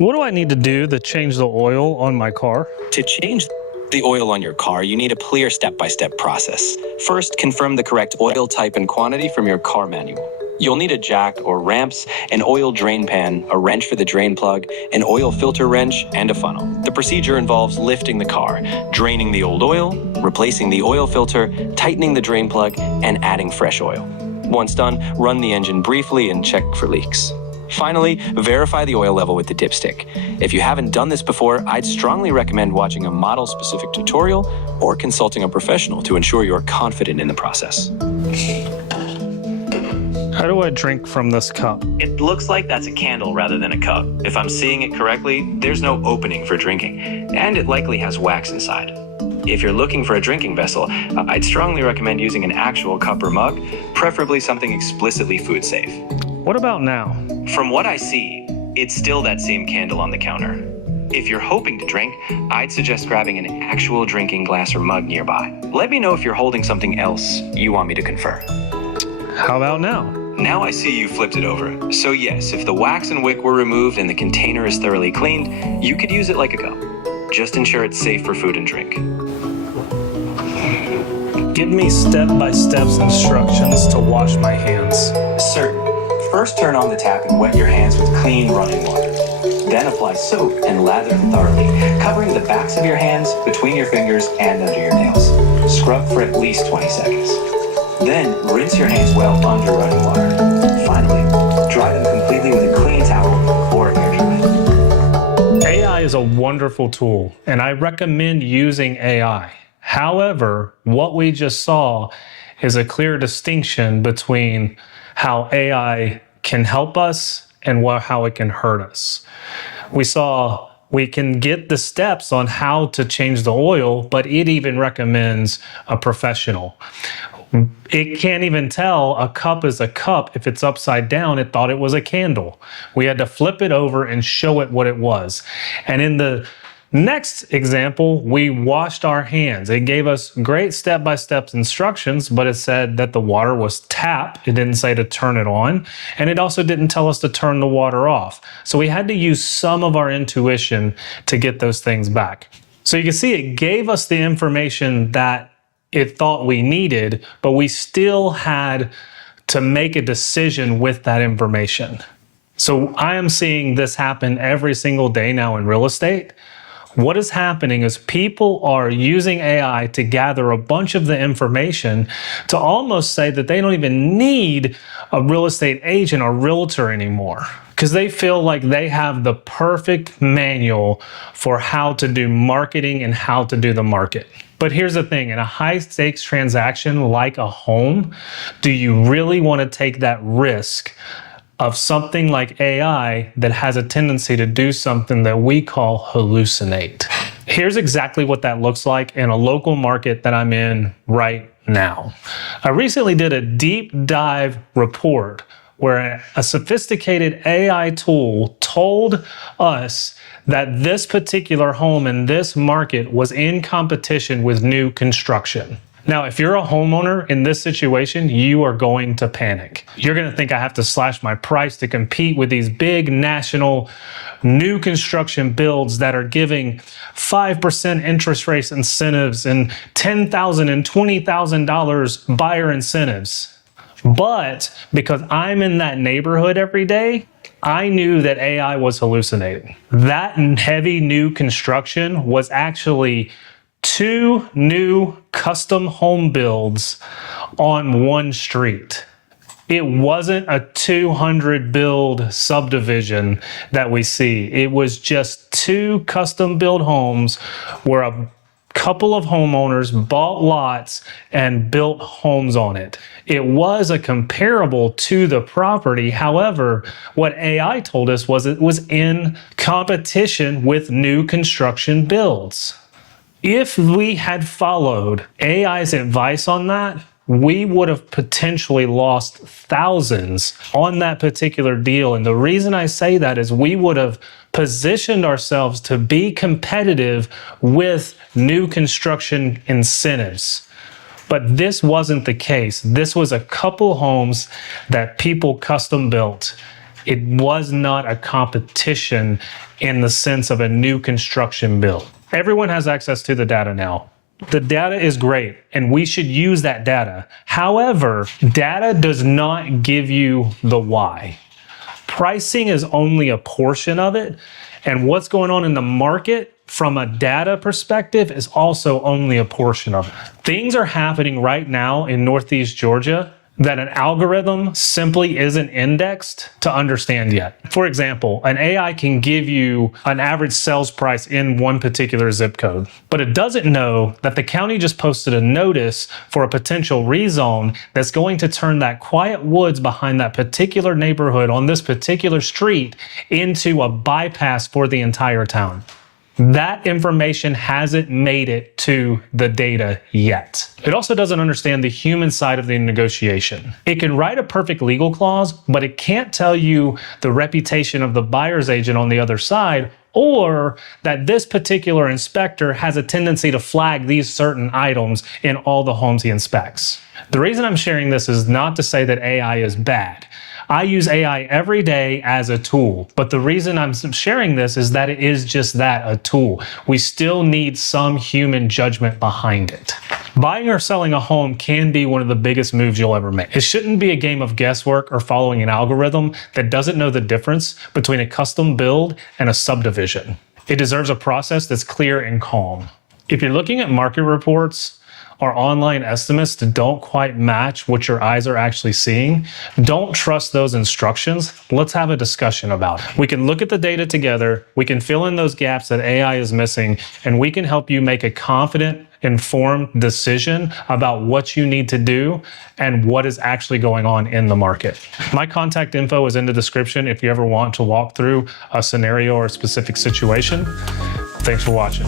What do I need to do to change the oil on my car? To change the oil on your car, you need a clear step-by-step process. First, confirm the correct oil type and quantity from your car manual. You'll need a jack or ramps, an oil drain pan, a wrench for the drain plug, an oil filter wrench, and a funnel. The procedure involves lifting the car, draining the old oil, replacing the oil filter, tightening the drain plug, and adding fresh oil. Once done, run the engine briefly and check for leaks. Finally, verify the oil level with the dipstick. If you haven't done this before, I'd strongly recommend watching a model-specific tutorial or consulting a professional to ensure you're confident in the process. How do I drink from this cup? It looks like that's a candle rather than a cup. If I'm seeing it correctly, there's no opening for drinking, and it likely has wax inside. If you're looking for a drinking vessel, I'd strongly recommend using an actual cup or mug, preferably something explicitly food safe. What about now? From what I see, it's still that same candle on the counter. If you're hoping to drink, I'd suggest grabbing an actual drinking glass or mug nearby. Let me know if you're holding something else you want me to confer. How about now? Now I see you flipped it over. So yes, if the wax and wick were removed and the container is thoroughly cleaned, you could use it like a cup. Just ensure it's safe for food and drink. Give me step-by-step instructions to wash my hands. Certain. First, turn on the tap and wet your hands with clean running water. Then apply soap and lather thoroughly, covering the backs of your hands, between your fingers, and under your nails. Scrub for at least 20 seconds. Then, rinse your hands well under running water. Finally, dry them completely with a clean towel or hair dry. AI is a wonderful tool, and I recommend using AI. However, what we just saw is a clear distinction between how AI can help us and how it can hurt us. We saw we can get the steps on how to change the oil, but it even recommends a professional. It can't even tell a cup is a cup if it's upside down. It thought it was a candle. We had to flip it over and show it what it was. And in the next example, we washed our hands. It gave us great step-by-step instructions, but it said that the water was tap. It didn't say to turn it on, and it also didn't tell us to turn the water off. So we had to use some of our intuition to get those things back. So you can see it gave us the information that it thought we needed, but we still had to make a decision with that information. So I am seeing this happen every single day now in real estate. What is happening is people are using AI to gather a bunch of the information to almost say that they don't even need a real estate agent or realtor anymore, because they feel like they have the perfect manual for how to do marketing and how to do the market. But here's the thing, in a high stakes transaction like a home, do you really want to take that risk of something like AI that has a tendency to do something that we call hallucinate? Here's exactly what that looks like in a local market that I'm in right now. I recently did a deep dive report where a sophisticated AI tool told us that this particular home in this market was in competition with new construction. Now, if you're a homeowner in this situation, you are going to panic. You're going to think I have to slash my price to compete with these big national new construction builds that are giving 5% interest rate incentives and $10,000 and $20,000 buyer incentives. But because I'm in that neighborhood every day, I knew that AI was hallucinating. That heavy new construction was actually 2 new custom home builds on one street. It wasn't a 200 build subdivision that we see. It was just 2 custom build homes where a couple of homeowners bought lots and built homes on it. It was a comparable to the property. However, what AI told us was it was in competition with new construction builds. If we had followed AI's advice on that, we would have potentially lost thousands on that particular deal. And the reason I say that is we would have positioned ourselves to be competitive with new construction incentives. But this wasn't the case. This was a couple homes that people custom built. It was not a competition in the sense of a new construction build. Everyone has access to the data now. The data is great, and we should use that data. However, data does not give you the why. Pricing is only a portion of it, and what's going on in the market from a data perspective is also only a portion of it. Things are happening right now in Northeast Georgia that an algorithm simply isn't indexed to understand yet. For example, an AI can give you an average sales price in one particular zip code, but it doesn't know that the county just posted a notice for a potential rezone that's going to turn that quiet woods behind that particular neighborhood on this particular street into a bypass for the entire town. That information hasn't made it to the data yet. It also doesn't understand the human side of the negotiation. It can write a perfect legal clause, but it can't tell you the reputation of the buyer's agent on the other side, or that this particular inspector has a tendency to flag these certain items in all the homes he inspects. The reason I'm sharing this is not to say that AI is bad. I use AI every day as a tool, but the reason I'm sharing this is that it is just that, a tool. We still need some human judgment behind it. Buying or selling a home can be one of the biggest moves you'll ever make. It shouldn't be a game of guesswork or following an algorithm that doesn't know the difference between a custom build and a subdivision. It deserves a process that's clear and calm. If you're looking at market reports or online estimates that don't quite match what your eyes are actually seeing, don't trust those instructions. Let's have a discussion about it. We can look at the data together, we can fill in those gaps that AI is missing, and we can help you make a confident, informed decision about what you need to do and what is actually going on in the market. My contact info is in the description if you ever want to walk through a scenario or a specific situation. Thanks for watching.